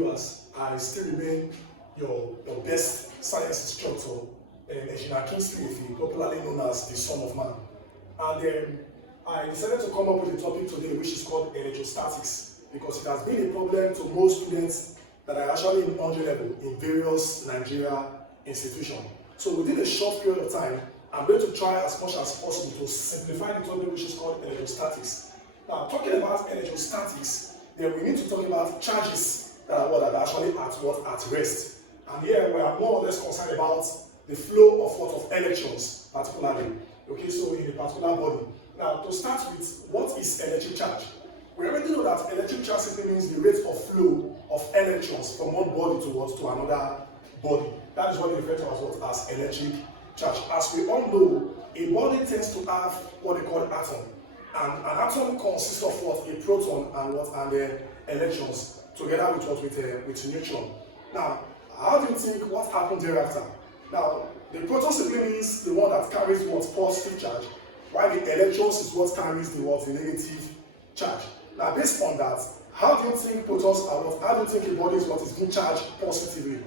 viewers, I still remain your best science instructor, Engr Kingsley Efe, popularly known as the Son of Man. And I decided to come up with a topic today which is called electrostatics, because it has been a problem to most students that are actually in 100 level in various Nigeria institutions. So within a short period of time, I'm going to try as much as possible to simplify the topic which is called electrostatics. Now, talking about electrostatics, then we need to talk about charges that are actually at rest. And here we are more or less concerned about the flow of electrons, particularly. Okay, so in a particular body. Now, to start with, what is electric charge? We already know that electric charge simply means the rate of flow of electrons from one body to another body. That is what we refer to as electric charge. As we all know, a body tends to have what they call atom. And an atom consists of what? A proton and electrons, together with neutron. Now, how do you think what happened thereafter? Now, the proton simply means the one that carries what? Positive charge, while the electrons is what carries the negative charge. Now, based on that, how do you think protons are what? How do you think a body is being charged positively?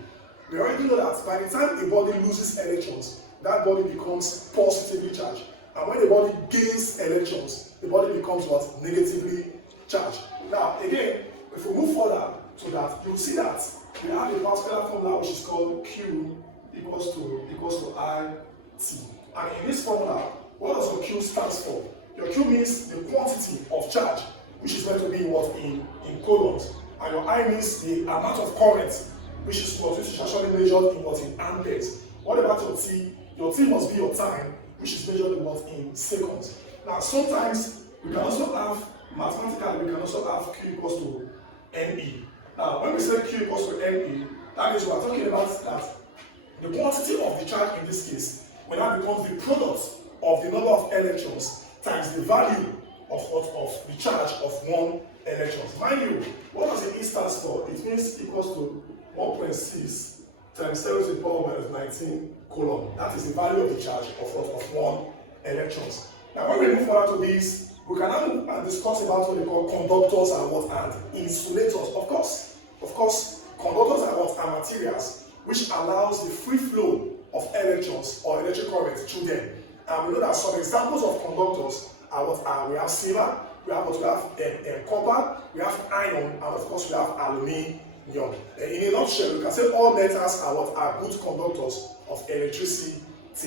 We already know that by the time a body loses electrons, that body becomes positively charged. And when the body gains electrons, the body becomes what? Negatively charged. Now, again, if we move further to that, you'll see that we have a particular formula which is called Q equals to IT. And in this formula, what does your Q stands for? Your Q means the quantity of charge, which is meant to be what? In coulombs. And your I means the amount of current, which is actually measured in amperes. What about your T? Your T must be your time, which is measured in seconds. Now, sometimes we can also have, mathematically, we can also have Q equals to NE. Now, when we say Q equals to NE, that means we are talking about that the quantity of the charge in this case will now become the product of the number of electrons times the value of the charge of one electron. Mind you, what does the E stands for? It means equals to 1.6 times 10 to the power minus 19 coulomb. That is the value of the charge of one electrons. Now, when we move further to this, we can now discuss about what they call conductors and insulators. Of course, conductors are materials which allows the free flow of electrons or electric current through them. And we know that some examples of conductors are we have silver, we have copper, we have iron, and of course we have aluminium. In a nutshell, we can say all metals are good conductors of electricity.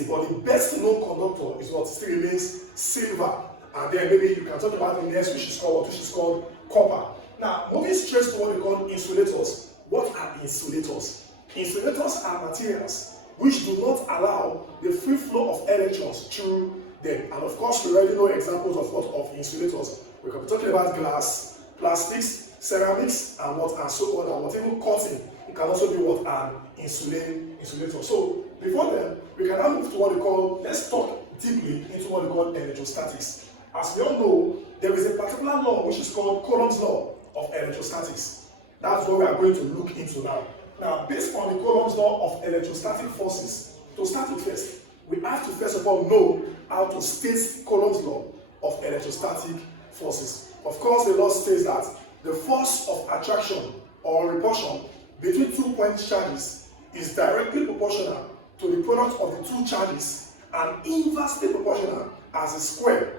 But the best known conductor is what still remains silver. And then maybe you can talk about the next, which is called copper. Now, moving straight to what we call insulators. What are insulators? Insulators are materials which do not allow the free flow of electrons through them. And of course, we already know examples of insulators. We can be talking about glass, plastics, ceramics, and so on, and what even cotton. It can also be an insulator. So before then, we can now move to what we call, let's talk deeply into what we call electrostatics. As we all know, there is a particular law which is called Coulomb's law of electrostatics. That's what we are going to look into now. Now, based on the Coulomb's law of electrostatic forces, to start with first, we have to first of all know how to state Coulomb's law of electrostatic forces. Of course, the law states that the force of attraction or repulsion between 2 point charges is directly proportional to the product of the two charges and inversely proportional as the square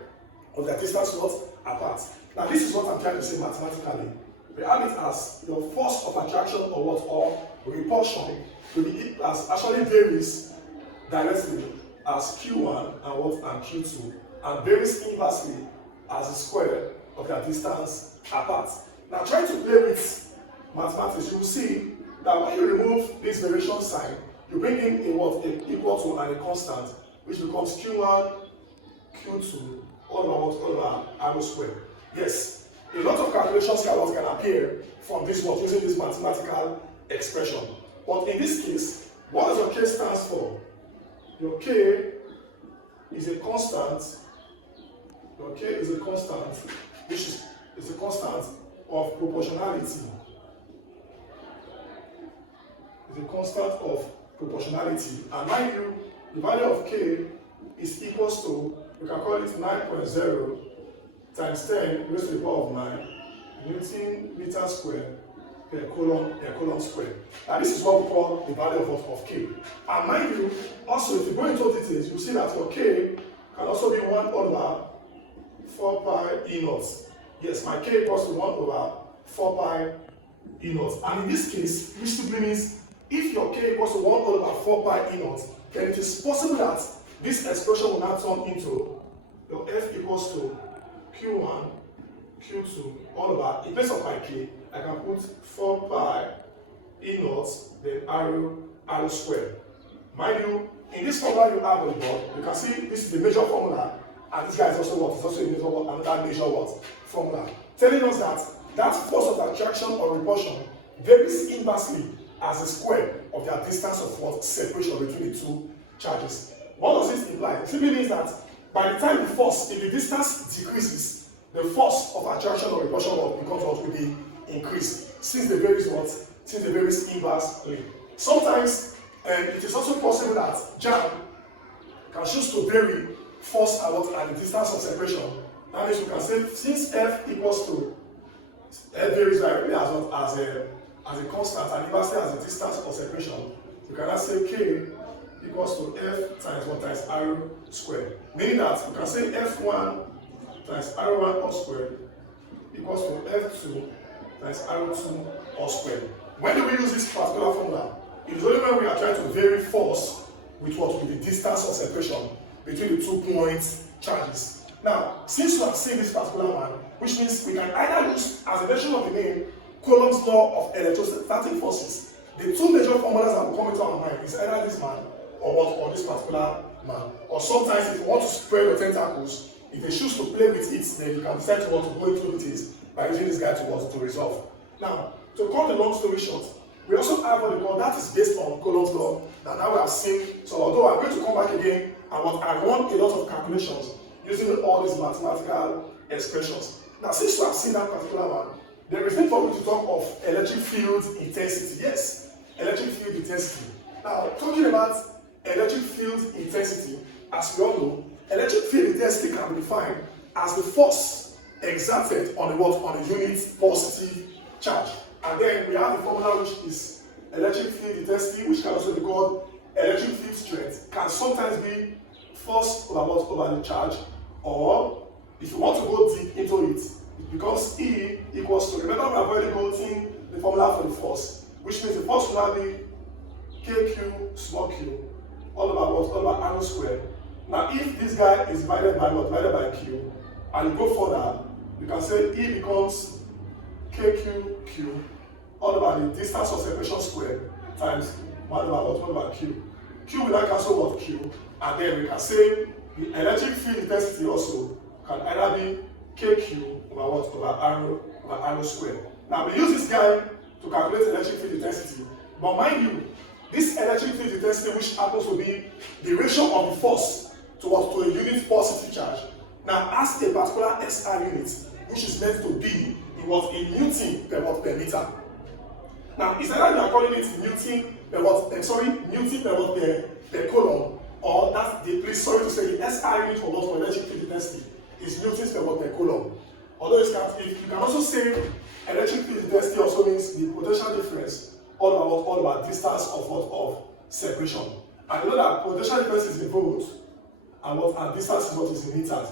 of their distance apart. Now, this is what I'm trying to say mathematically. We have it as your force of attraction or repulsion to be actually varies directly as Q1 and Q2, and varies inversely as the square of their distance apart. Now, try to play with mathematics. You will see that when you remove this variation sign, you bring in equal to and a constant, which becomes Q1, Q2, all over arrow square. Yes, a lot of calculations can appear from this using this mathematical expression. But in this case, what does your K stands for? Your K is a constant. Your K is a constant, which is a constant of proportionality. It's a constant of proportionality. And mind you, the value of K is equals to, we can call it 9.0 times 10 raised to the power of 9 Newton meter square Coulomb square. Now this is what we call the value of K. And mind you, also if you go into details, you see that your K can also be 1 over 4 pi E naught. Yes, my K equals to 1 over 4 pi E naught. And in this case, which simply means if your K equals to 1 over 4 pi E naught, then it is possible that this expression will now turn into your F equals to Q1, Q2, all over, in place of my K, I can put 4 pi E naught, then R squared. Mind you, in this formula you have on the board, you can see this is the major formula, and this guy is also what? It's also a major what? Another major what? Formula. Telling us that force of attraction or repulsion varies inversely as a square of their distance of what? Separation between the two charges. What does this imply? It simply means that by the time the force, if the distance decreases, the force of attraction or repulsion becomes what will be increased, since the varies what? Since the varies inversely. Sometimes it is also possible that jam can choose to vary force a lot at the distance of separation. That means we can say since F equals to F varies directly as a constant and inversely as the distance of separation, we can now say K equals to F times 1 times R squared. Meaning that we can say F1 times R1 all squared equals to F2 times R2 all squared. When do we use this particular formula? It is only when we are trying to vary force with what with the distance of separation between the 2 point charges. Now, since we have seen this particular one, which means we can either use, as a mention of the name, Coulomb's law of electrostatic forces. The two major formulas that will come into our mind is either this man or what, or this particular man. Or sometimes if you want to spread your tentacles, if they choose to play with it, then you can decide to want to go into it by using this guy to resolve. Now, to cut the long story short, we also have what we call that is based on Coulomb's law that now we have seen. So although I'm going to come back again and what I run a lot of calculations using all these mathematical expressions. Now, since we have seen that particular one, there is need for me to talk of electric field intensity. Yes, electric field intensity. Now, talking about electric field intensity, as we all know, electric field intensity can be defined as the force exerted on the what? On the unit positive charge. And then we have the formula which is electric field intensity, which can also be called electric field strength, can sometimes be force over what? Over the charge, or if you want to go deep into it, it becomes E equals to, remember we have already gotten the formula for the force, which means the force will now be KQ small q all over what? All over R squared. Now if this guy is divided by what? Divided by Q, and you go further, you can say E becomes KQ all over the distance of separation squared times 1 over what? 1 over Q. Q will now cancel what? Q, and then we can say the electric field intensity also can either be KQ over what? Over R squared. Now we use this guy to calculate electric field intensity, but mind you, this electric field intensity, which happens to be the ratio of the force to what? To a unit positive charge, now has a particular SI unit, which is meant to be in what? In Newton per what? Per meter. Now, it's either you are calling it Newton per what? Newton per what? Per coulomb, or that's the, please sorry to say, the SI unit for what? For electric field intensity is Newton per what? Per coulomb. Although you can also say electric field intensity also means the potential difference all about what? All about distance of what? Of separation. And you know that potential difference is in volts, and what? And distance is what? Is in meters.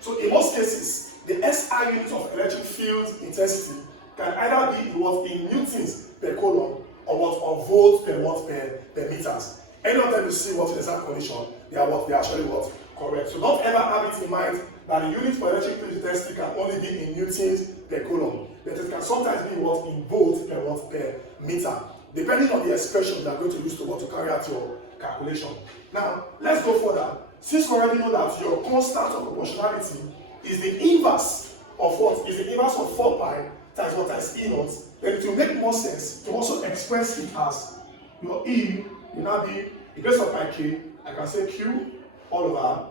So in most cases, the SI unit of electric field intensity can either be in what? In newtons per coulomb, or what? Or volts per what? Per meters. Any of them you see what? In exact condition, they are what? They are actually what? Correct. So don't ever have it in mind that the unit for electric field intensity can only be in newtons per coulomb, but it can sometimes be what? In volts per what? Per meter, depending on the expression you are going to use to what? To carry out your calculation. Now, let's go further. Since we already know that your constant of proportionality is the inverse of what? Is the inverse of 4 pi times what? Times E naught, then it will make more sense to also express it as your E will now be, in place of my K, I can say Q all over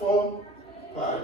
4 pi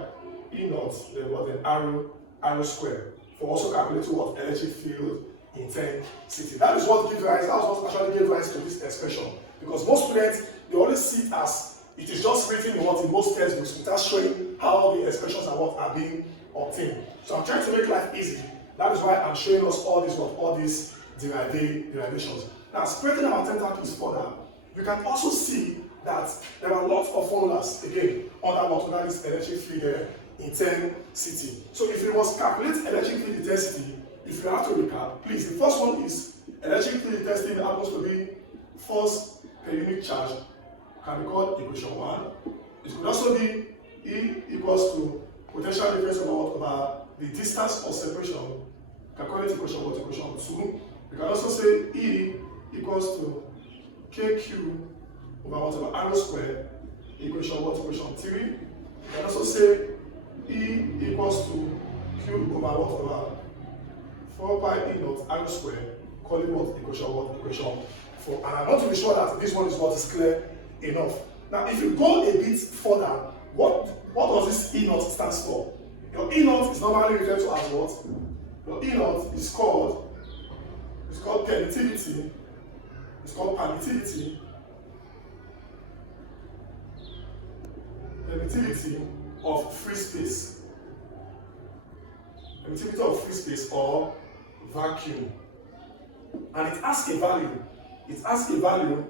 E naught, then what? Then R squared, for also calculating what? Electric field intensity. That is what gives rise, that's what actually gave rise to this expression. Because most students, they always see it as it is just written in what? In most textbooks without showing how the expressions are what? Are being obtained. So I'm trying to make life easy. That is why I'm showing us all this what? All these derivations. Now, spreading our tentacles further, you can also see that there are lots of formulas, again, under this electric field intensity. So if you must calculate electric field intensity, if you have to recap, please, the first one is electric field intensity happens to be force per unit charge, can be called equation 1. It could also be E equals to potential difference over the distance of separation, can call it equation 1 to equation 2. You can also say E equals to KQ over R squared, equation 1 to equation 3. You can also say E equals to Q over 4 pi E naught R squared, call it equation 4. And I want to be sure that this one is clear enough. Now, if you go a bit further, what does this E naught stands for? Your E naught is normally referred to as what? Your E naught is called permittivity. It's called permittivity. Permittivity of free space. Permittivity of free space or vacuum. And it asks a value. It asks a value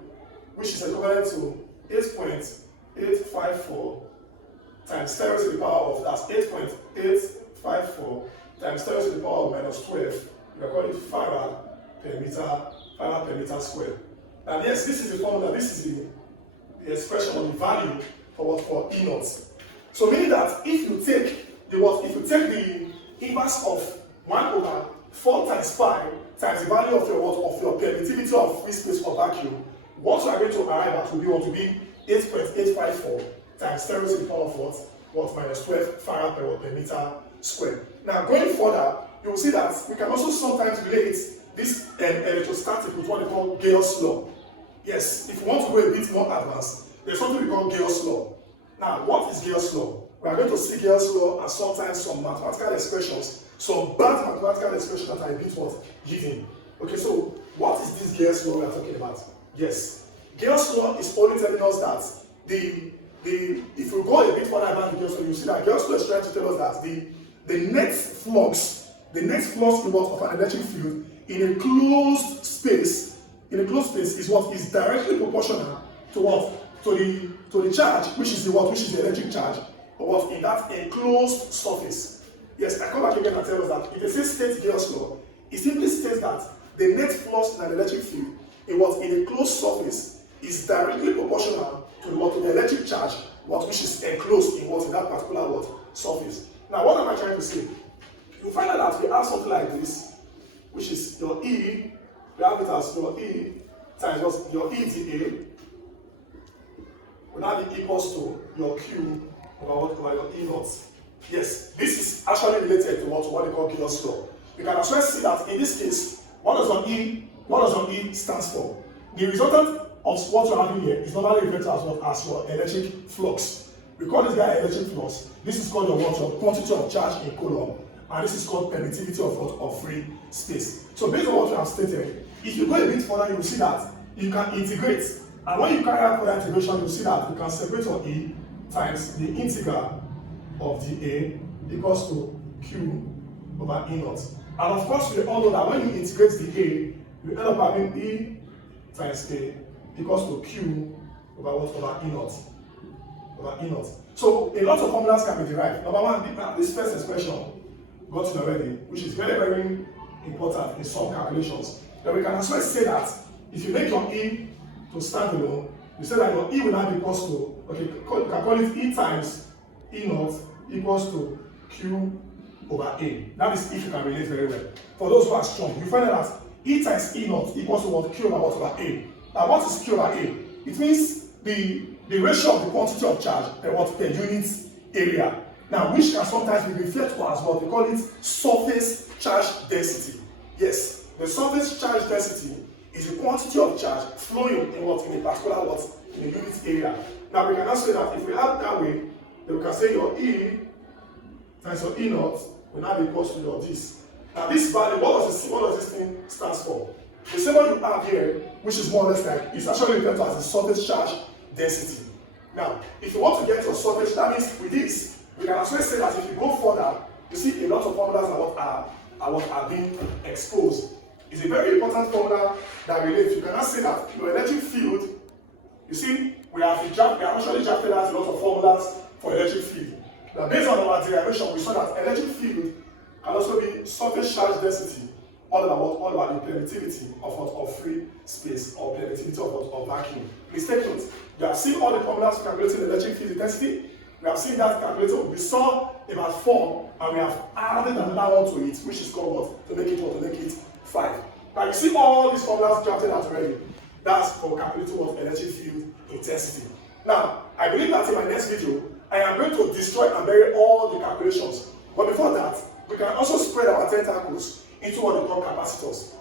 which is equivalent to 8.854 times 10 to the power of, that's 8.854 times 10 to the power of minus 12. We are calling it farad per meter squared. And yes, this is the formula, this is the expression of the value for E naught. So meaning that if you take the inverse of 1 over 4 times pi times the value of your permittivity of free space or vacuum, what you are going to arrive at will be 8.854 times 10 to the power of minus 12 farad per meter squared. Now going further, you will see that we can also sometimes relate this electrostatic with what they call Gauss's law. Yes, if you want to go a bit more advanced, there's something we call Gauss's law. Now, what is Gauss's law? We are going to see Gauss's law and sometimes some mathematical expressions, some bad mathematical expressions that are a bit given. Okay, so what is this Gauss's law we are talking about? Yes, Gauss's law is only telling us that if we go a bit further about the Gauss's law, you see that Gauss's law is trying to tell us that the net flux of an electric field in a closed space is what is directly proportional to what? To the charge, which is the electric charge, or in that enclosed surface. Yes, I come back again and tell us that if it says state Gauss's law, it simply states that the net flux in an electric field in a closed surface is directly proportional to the electric charge, which is enclosed in that particular surface. Now, what am I trying to say? You find out that we have something like this, which is your E, we have it as your E times your EDA, will now be equals to your Q over your E naught. Yes, this is actually related to what they call Gauss's law. You can as well see that in this case, what does your E stands for? The resultant of what you're having here is normally referred to as your electric flux. We call this guy electric flux. This is called your quantity of charge in Coulomb, and this is called permittivity of free space. So based on what you have stated, if you go a bit further, you will see that you can integrate. And when you carry out further integration, you see that you can separate your E times the integral of the A equals to Q over E naught. And of course, we all know that when you integrate the A, you end up having E times A equals to Q over E naught. So a lot of formulas can be derived. Number one, this first expression got to already, which is very, very important in some calculations. Then we can as well say that if you make your E to stand alone, you say that your E will now be equals to, you can call it E times E naught equals to Q over A. That is if you can relate very well. For those who are strong, you find out that E times E naught equals to Q over A. Now what is Q over A? It means the ratio of the quantity of charge per unit area. Now, which can sometimes be referred to as what they call it surface charge density. Yes, the surface charge density is the quantity of charge flowing in a particular in a unit area. Now we can also say that if we have that way, then we can say your E times your E naught will now be equal to your this. Now this value, what does this thing stands for? The symbol you have here, which is more or less like, is actually referred to as the surface charge density. Now, if you want to get your surface, that means with this, we can also say that if you go further, you see a lot of formulas are being exposed It's a very important formula that relates. You cannot say that your electric field, you see, we have actually drafted out a lot of formulas for electric field. Now, based on our derivation, we saw that electric field can also be surface charge density, all about the permittivity of free space or permittivity of vacuum. Please take note. You have seen all the formulas for calculating electric field intensity. We have seen that calculator. We saw about 4, and we have added another one to it, which is called what? To make it 5. Now you see all these formulas drafted out already. That's for calculating what? Electric field intensity. Now, I believe that in my next video, I am going to destroy and bury all the calculations. But before that, we can also spread our tentacles into what they call capacitors.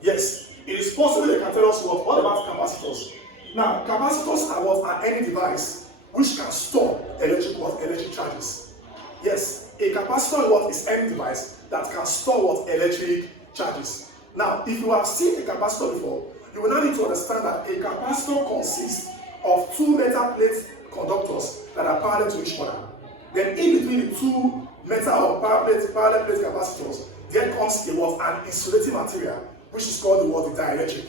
Yes, it is possible they can tell us what about capacitors. Now, capacitors are any device which can store electric charges. Yes, a capacitor is any device that can store electric charges. Now, if you have seen a capacitor before, you will now need to understand that a capacitor consists of 2 metal plate conductors that are parallel to each other. Then in between the 2 metal or parallel plate capacitors, there comes an insulating material, which is called the dielectric.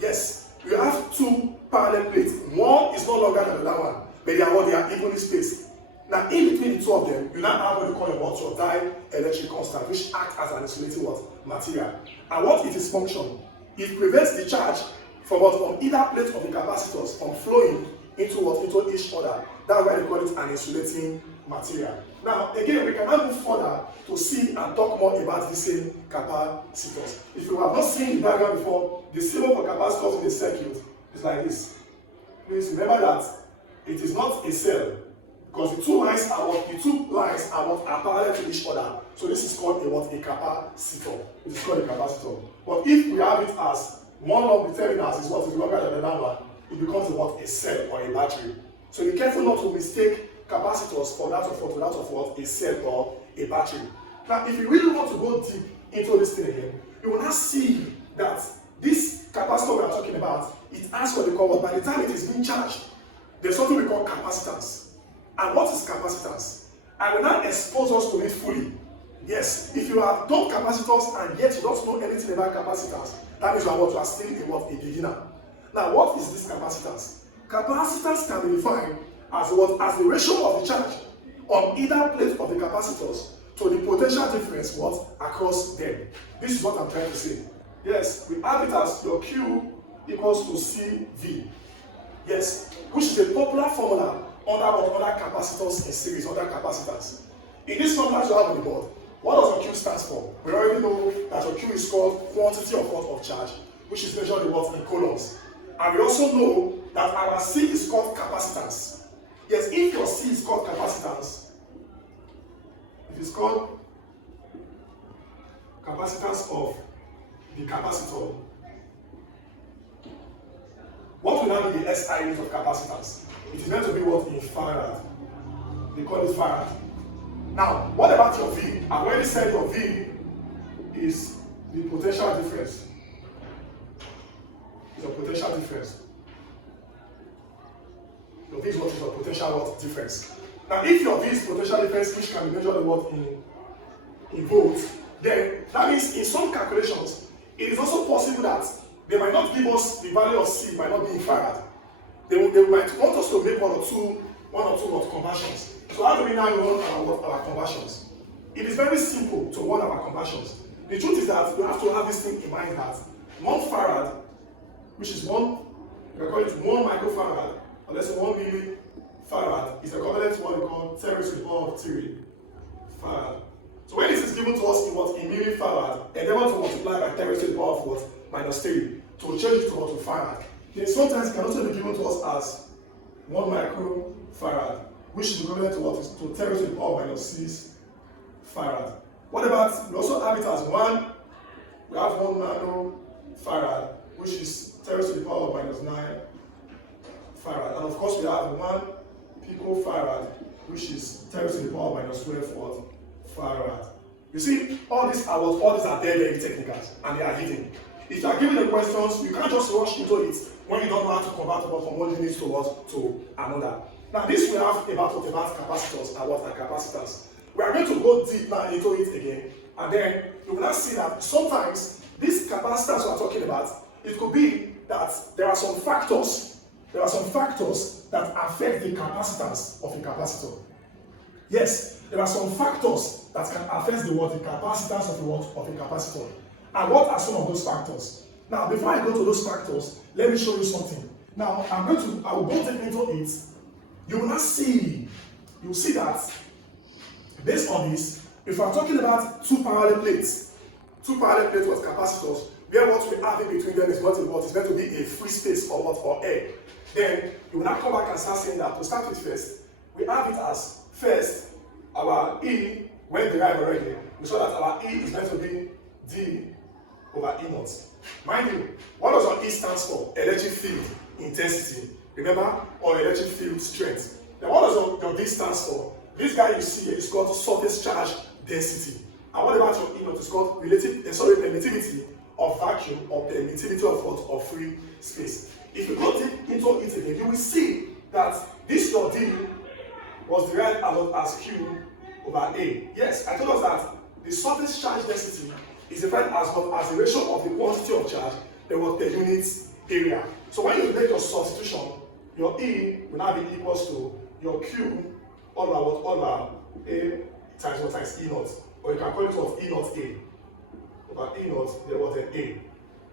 Yes, you have 2 parallel plates. One is no longer than the other one, but they are evenly spaced. Now, in between the 2 of them, you now have what you call your dielectric constant, which acts as an insulating material. And what is its function? It prevents the charge from either plate of the capacitors from flowing into each other. That's why they call it an insulating material. Now, again, we can now move further to see and talk more about the same capacitors. If you have not seen the diagram before, the symbol for capacitors in the circuit is like this. Please remember that it is not a cell, because the 2 lines are parallel to each other. So this is called a capacitor. It is called a capacitor. But if we have it as one of the terminals is longer than the other one, it becomes a cell or a battery. So be careful not to mistake capacitors for that of a cell or a battery. Now, if you really want to go deep into this thing again, you will now see that this capacitor we are talking about, it has what they call by the time it is being charged, there's something we call capacitance. And what is capacitance? I will now expose us to it fully. Yes, if you have done capacitors and yet you don't know anything about capacitance, that means you are still a beginner. Now, what is this capacitance? Capacitance can be defined as the ratio of the charge on either plate of the capacitors to the potential difference across them. This is what I'm trying to say. Yes, we have it as your Q equals to CV. Yes, which is a popular formula under capacitors in series, under capacitance. In this formula you have on the board, what does your Q stand for? We already know that your Q is called quantity of charge, which is measured in coulombs. And we also know that our C is called capacitance. Yes, if your C is called capacitance, it is called capacitance of the capacitor. What will now be the SI unit of capacitance? It is meant to be in farad. They call it farad. Now, what about your V? I've already said your V is the potential difference. It's a potential difference. Your V is what is your potential difference. Now, if your V is potential difference, which can be measured in volts, then that means in some calculations, it is also possible that they might not give us the value of C, might not be in farad. They might want us to make one or two conversions. So how do we now run our conversions? It is very simple to run our conversions. The truth is that you have to have this thing in mind that 1 farad, which is we call it 1 microfarad, or let's say 1 millifarad, is equivalent to what we call 10 raised to the power of 3 farad. So when this is given to us in millifarad, and then want to multiply by 10 raised to the power of minus 3, to change it to farad. Then sometimes it can also be given to us as 1 microfarad, which is equivalent to 10 raised to the power minus 6 farad. What about, we also have it as 1, we have 1 nanofarad, which is 10 raised to the power minus 9 farad. And of course we have 1 picofarad, which is 10 raised to the power minus 12 farad. You see, all these are very technical and they are hidden. If you are given the questions, you can't just rush into it when you don't know how to convert from one unit to another. Now this we have about capacitors and what are capacitors. We are going to go deep now into it again, and then you will now see that sometimes these capacitors we are talking about, it could be that there are some factors that affect the capacitance of a capacitor. Yes, there are some factors that can affect the capacitance of a capacitor. And what are some of those factors? Now, before I go to those factors, let me show you something. Now, I will go deep into it. You will see that based on this, if I'm talking about two parallel plates with capacitors, where what we have in between them is going to be a free space or air. Then you will now come back and start saying that to start with first, we have it as first, our E, when derived already, we saw that our E is meant to be D over E naught. Mind you, what does our E stands for? Electric field intensity, remember, or electric field strength. Then what does your D stands for? This guy you see here is called surface charge density. And what about your E naught? It's called permittivity of vacuum or permittivity of free space. If you go deep into it again, you will see that this your D was derived as Q over A. Yes, I told us that the surface charge density is defined as the ratio of the quantity of charge per unit area. So when you make your substitution, your E will now be equals to your Q all over A times E naught. Or you can call it what? E naught A. Over E naught, there was an A.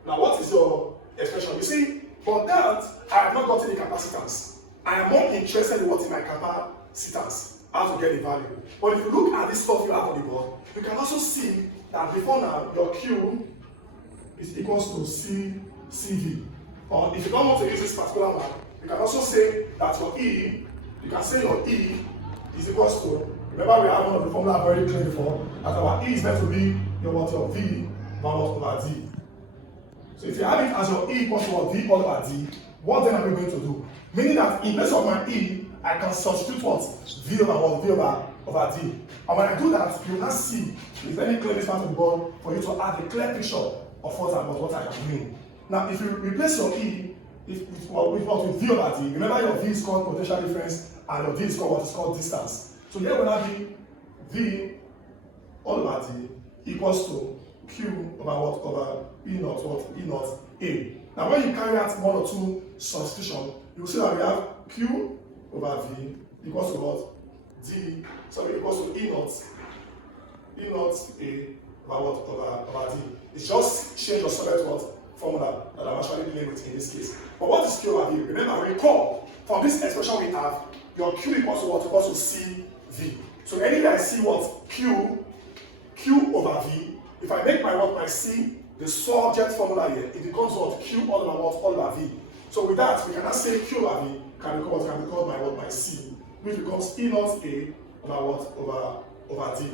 Now what is your expression? You see, for that, I have not gotten the capacitance. I am more interested in what is my capacitance, how to get the value. But if you look at this stuff you have on the board, you can also see that before now, your Q is equals to CV. Or if you don't want to use this particular one, you can also say that your E, you can say your E is equals to, remember we have one of the formula I've already cleared before, that our E is meant to be your V over D. So if you have it as your E equals to V all over D, what then are we going to do? Meaning that in place of my E, I can substitute what? V over D. And when I do that, you will not see, if any clear this part of the board, for you to have a clear picture of what I am doing. Now, if you replace your E with V over D, remember your V is called potential difference, and your D is called what is called distance. So here will now be V all over D equals to Q over E naught A. Now when you carry out one or two substitution, you will see that we have Q over V equals to what? Equals to E naught A over D. It's just change your solid formula that I'm actually dealing with in this case. But what is Q over V? Remember, recall from this expression we have, your Q equals to what? Equals to CV. So anywhere I see what? Q over V. If I make my C the subject formula here, it becomes what? Q all over V. So with that, we can now say Q over V can be called my C, which becomes E naught A over D.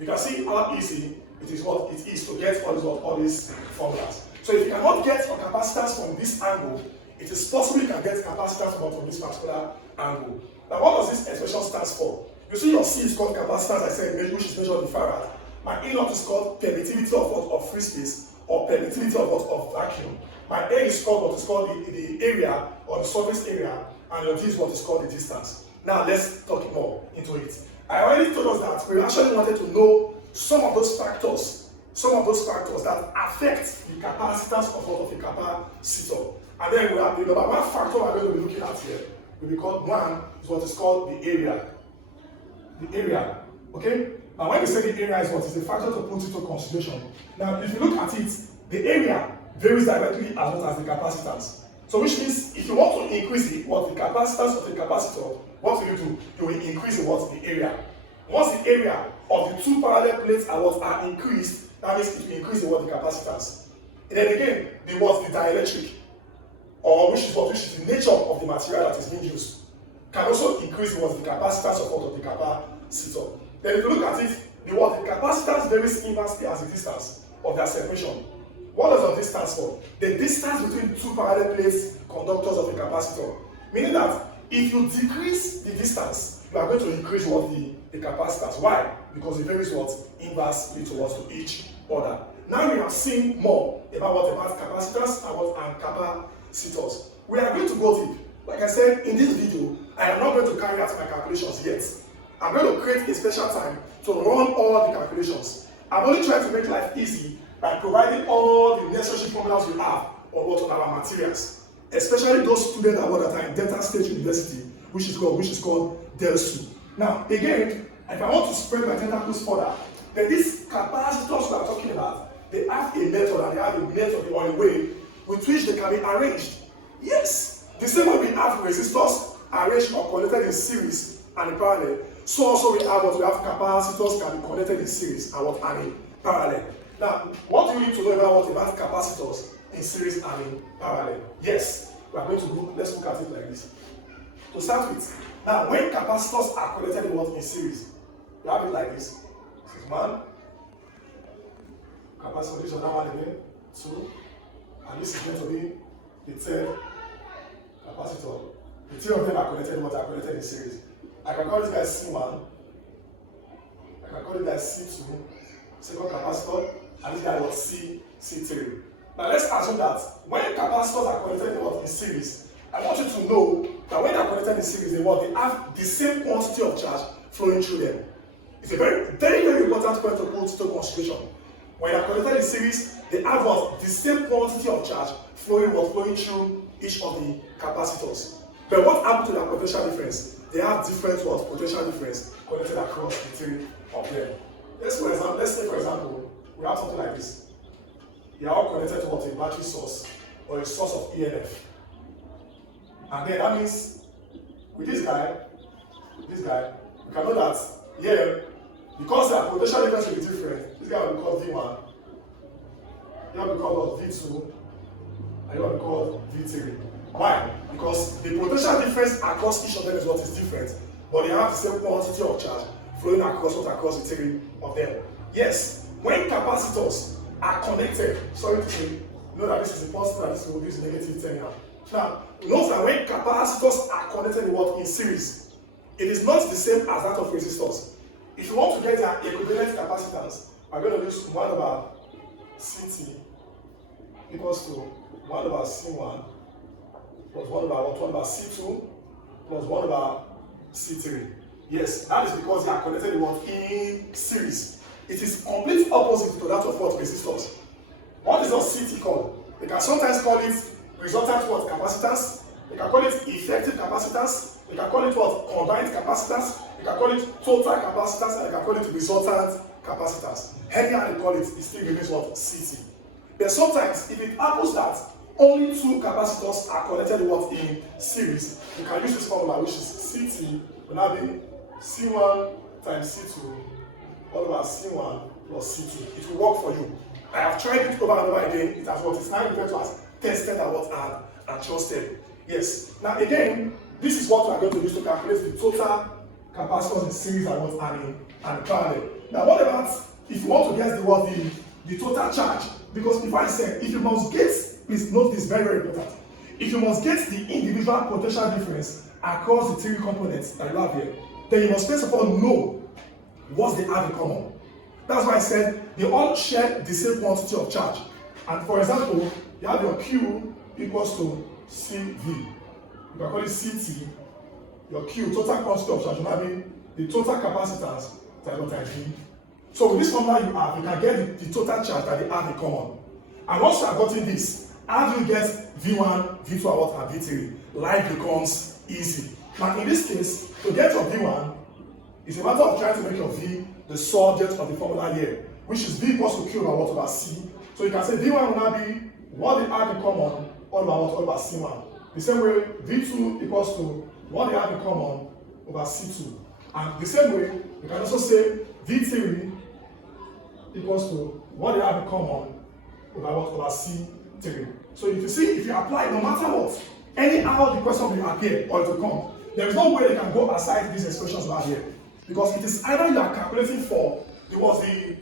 You can see how easy it is to get all these formulas. So if you cannot get your capacitance from this angle, it is possible you can get capacitance from this particular angle. Now what does this expression stand for? You see your C is called capacitance, I said, which is measured in farad. My E naught is called permittivity of free space or permittivity of vacuum. My A is called what is called the area or the surface area, and your D is what is called the distance. Now let's talk more into it. I already told us that we actually wanted to know some of those factors that affect the capacitance of the capacitor. And then we have the number one factor we're going to be looking at here. Will be called one is what is called the area. The area. Okay? Now when we say the area is what is the factor to put into consideration. Now if you look at it, the area varies directly as well as the capacitance. So which means if you want to increase the capacitance of the capacitor, what will you do? You will increase the area. Once the area of the two parallel plates are increased, that means it will increase the capacitance. And then again, the dielectric, or which is the nature of the material that is being used, can also increase the capacitance of the capacitor. Then if you look at it, the capacitance varies inversely as the distance of their separation. What does this stand for? The distance between two parallel plates conductors of a capacitor. Meaning that if you decrease the distance, you are going to increase the capacitance. Why? Because it varies inversely to each other. Now we have seen more about capacitors and capacitors. We are going to go deep. Like I said, in this video, I am not going to carry out my calculations yet. I'm going to create a special time to run all the calculations. I'm only trying to make life easy by providing all the necessary formulas we have on our materials, especially those students that are in Delta State University, which is called DELSU. Now, again, if I want to spread my tentacles further, then these capacitors we are talking about, they have a method and they have a method or a way with which they can be arranged. Yes, the same way we have resistors arranged or connected in series and in parallel, so also we have capacitors can be connected in series and in parallel. Now, what do you need to know about capacitors in series and in parallel? Yes, we are going to look, let's look at it like this. To start with, now when capacitors are connected in series, you have it like this. This is one capacitor, this is another one again, two, and this is going to be the third capacitor. The three of them are connected in series. I can call this guy C1, I can call this guy C2, second capacitor, and this guy was C3. Now let's assume that when capacitors are connected in series, I want you to know that when they are connected in series, they have the same quantity of charge flowing through them. It's a very, very, very important point to put into consideration. When they are connected in series, they have the same quantity of charge flowing through each of the capacitors. But what happens to their potential difference? They have different potential difference connected across the three of them. Let's say for example, we have something like this. They are all connected to a battery source or a source of EMF. And then that means with this guy, we can know that here, because their potential difference will be different, this guy will be called V1, he will be called V2, and he will be called V3. Why? Because the potential difference across each of them is different, but they have the same quantity of charge flowing across the three of them. Yes, when capacitors are connected, sorry to say, know that this is a positive and this is negative terminal. Now, note that when capacitors are connected in series, it is not the same as that of resistors. If you want to get their equivalent capacitance, we're going to use 1 over CT equals to 1 over C1 plus 1 over C2 plus 1 over C3. Yes, that is because they are connected in series. It is complete opposite to that of resistors. What is CT called? They can sometimes call it resultant capacitance, they can call it effective capacitance, they can call it combined capacitance, they can call it total capacitance, and they can call it resultant capacitance. Anyhow they call it, it still remains CT. But sometimes, if it happens that only two capacitors are connected in series, you can use this formula, which is CT will now be C1 times C2 all over C1 plus C2. It will work for you. I have tried it over and over again. It has it's now referred to as tested and trusted. Yes. Now again, this is what we are going to use to calculate the total capacitors in series and parallel. Now what about if you want to get the total charge? Because before I said, if you must get, please note this, very, very important. If you must get the individual potential difference across the three components that you have here, then you must first of all know what they have in common. That's why I said they all share the same quantity of charge. And for example, you have your Q equals to CV. You can call it CT. Your Q, total quantity of charge, will be the total capacitance times V. So with this formula you can get the total charge that they have in common. And once you have gotten this, how do you get V1, V2, and V3? Life becomes easy. Now in this case, to get your V1, it's a matter of trying to make your V the subject of the formula here, which is V equals to Q over C. So you can say V1 will now be what they have in common all over C1. The same way, V2 equals to what they have in common over C2. And the same way, you can also say V3 equals to what they have in common over C3. So if you apply, no matter what, anyhow the question will appear or it will come, there is no way they can go aside these expressions right here. Because it is either you are calculating for the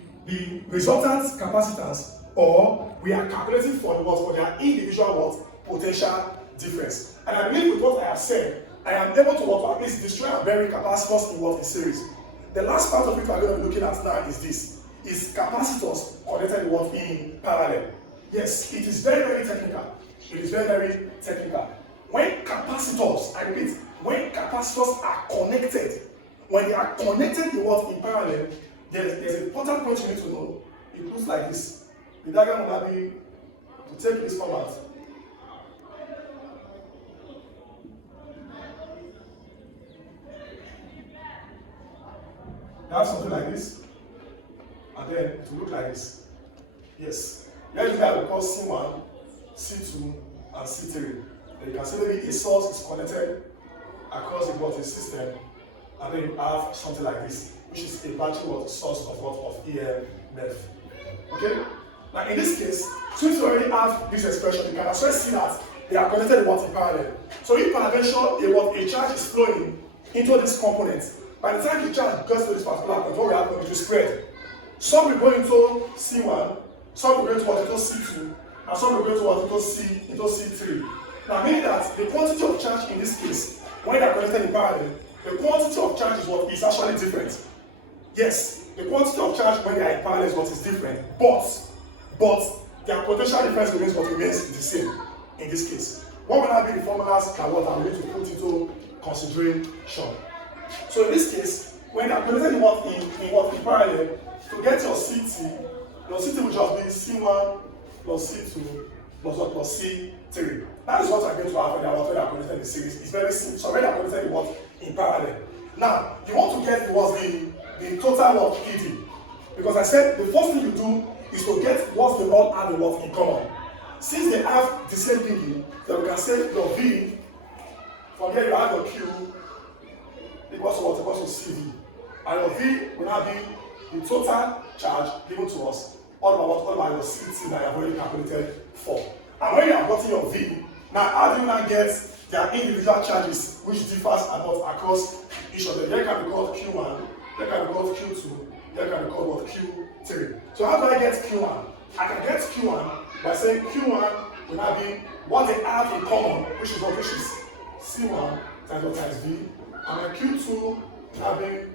resultant capacitance, or we are calculating for their individual potential difference. And I believe with what I have said, I am able to at least destroy and bury capacitors in series. The last part of it we are going to be looking at now is this: is capacitors connected in parallel. Yes, it is very, very technical. It is very, very technical. When capacitors, I repeat, when capacitors are connected, when they are connected in parallel, there's an important point you need to know. It looks like this. The diagram will now be to take this format. You have something like this, and then it will look like this. Yes. Here you have because C1, C2, and C3. And you can see maybe a source is connected across the water system, and then you have something like this, which is a battery source of what of EMF. Okay? Now in this case, since you already have this expression, you can also see that they are connected in parallel. So if peradventure a charge is flowing into this component, by the time the charge gets to this particular point, what will happen? It will spread. Some will go into C1, some will go into C2, and some will go into C3. Now meaning that the quantity of charge in this case, when they are connected in parallel, the quantity of charge is actually different. Yes, the quantity of charge when they are in parallel is what is different, but their potential difference remains what remains the same in this case. What will now be the formulas that what I'm going to put into consideration? So in this case, when they are connected in parallel, to get your CT will just be C1 plus C2 plus C3. That is what I'm going to have when they are connected in series. It's very simple. So when they are connected in parallel. Now, you want to get the total of PD. Because I said the first thing you do is to get what they all have in common. Since they have the same PD, then we can say your V, from here you have your Q, equals to what? Equals to CV. And your V will now be the total charge given to us, all about your CT that you have already calculated for. And when you have gotten your V, now how do you now get their individual charges which differs across each of them? Here can be called Q1, here can be called Q2, here can be called Q3. So how do I get Q1? I can get Q1 by saying Q1 will now be what they have in common, which is C1 times V, and my Q2 having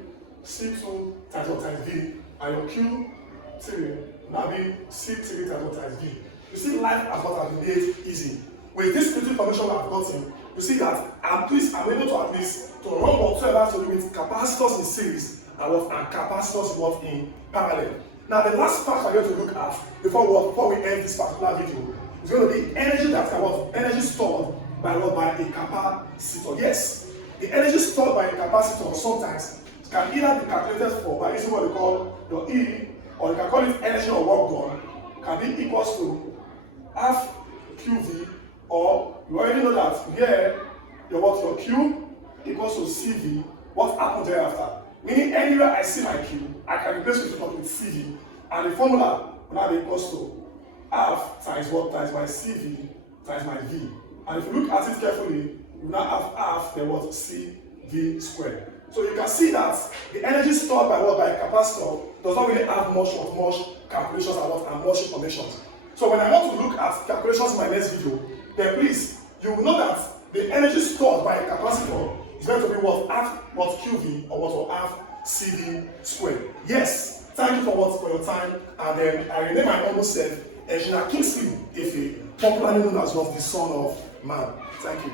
C2 times V, and your Q3 now be C3 times V. You see, life has what has been made easy. With this little information I've gotten, you see that I'm able to at least to run whatever to do with capacitors in series and capacitors in parallel. Now the last part we're going to look at before we end this particular video is going to be energy energy stored by a capacitor. Yes, the energy stored by a capacitor sometimes can either be calculated for by using what we call your E, or you can call it energy or work done, can be equals to half QV, or you already know that here your Q equals to CV. What happens thereafter? Meaning anywhere I see my Q, I can replace it with CV, and the formula will now be equals to half times what? Times my CV times my V. And if you look at it carefully, you now have half the CV squared. So you can see that the energy stored by a capacitor does not really have much calculations and much information. So when I want to look at calculations in my next video, then please, you will know that the energy stored by a capacitor is going to be half QV or half CV squared. Yes, thank you for your time, and then I rename my humble self Engr Kingsley Efe, popularly known as the Son of Man. Thank you.